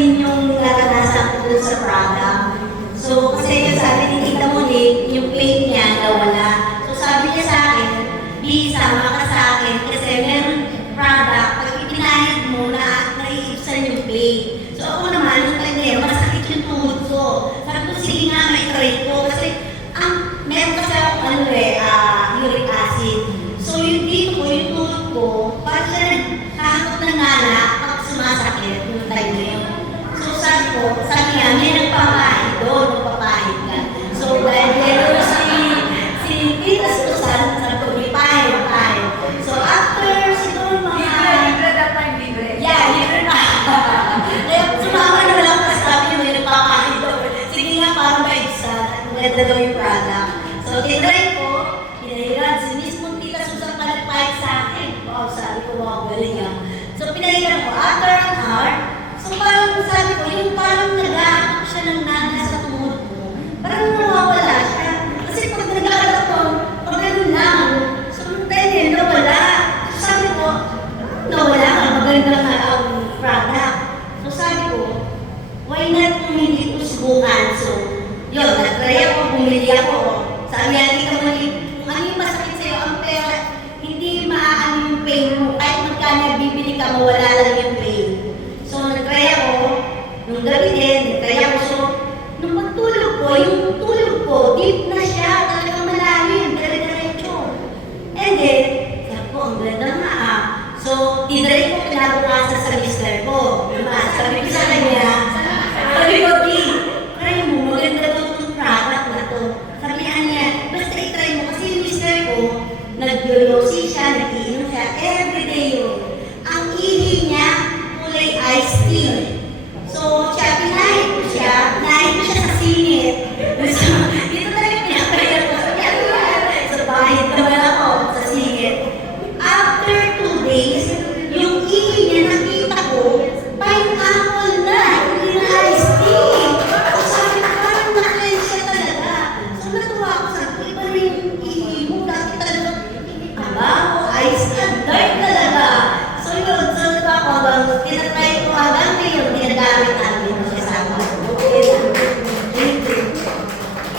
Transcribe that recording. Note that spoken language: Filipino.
din yung naranasan ko dun sa product. So, kasi yung sabi ni Tita Monique, yung paint niya nawala. So, sabi niya sa akin, di sama ka sa akin kasi meron product, pag ipinahid mo na naiibsan yung paint. So, ako naman, yung kanya, masakit yung tuhod ko. Sabi ko, sige nga, may try ko. Kasi, meron kasi akong uric acid. So, yung dito ko, yung tuhod ko, parang siya nagkakot ng ngala pag sumasakit yung time na yun. So, sabi ko, sabi nga, may nagpapahid doon, magpapahid ka. So, dahil meron si Tita Susan, sabi ko, may pahid. So, after siguro mga... Libre that time, libre. Yeah, libre na. Kaya sumama na lang kasi sabi niya, may nagpapahid doon. Sige nga, parang maibsan, maganda daw yung product. So, tinry ko, pinahiran, si mismo Tita Susan pa nagpahid sa akin. Wow, sabi ko, wow, galing ah. So, pinahiran ko, after an hour, so parang sabi ko, yung parang nag-aakap siya ng nana sa tuhod ko, parang nawawala siya. Kasi pag nag-aakap ko, pag ganun lang, so nung time yun, nawala. So sabi ko, nawala ka, maganda ka ang product. So sabi ko, why not kung hindi ko subukan? So, yun, nag-try ako, bumili ako. Sabi niya, Tita Monique, kung ano yung masakit sa'yo, ang pera, hindi maaano yung pain mo. Kahit magkano bibili ka, mawala lang yung pain. So, nag-try ako, nung gabi din, nag-try ako. So, nung magtulog ko, yung tulog ko, deep na siya, talagang malalim, dire-diretso. And then, sabi ko, ang ganda nga ah. So, tinry ko kinabukasan sa mister ko. Sabi ko sa kanya, sabi ko, Di, try mo, maganda daw itong product na to. Sabi niya, basta i-try mo, kasi yung mister ko, nag-biology siya, nag-iinom siya, everyday yun. Ang ihi niya, kulay iced tea. So,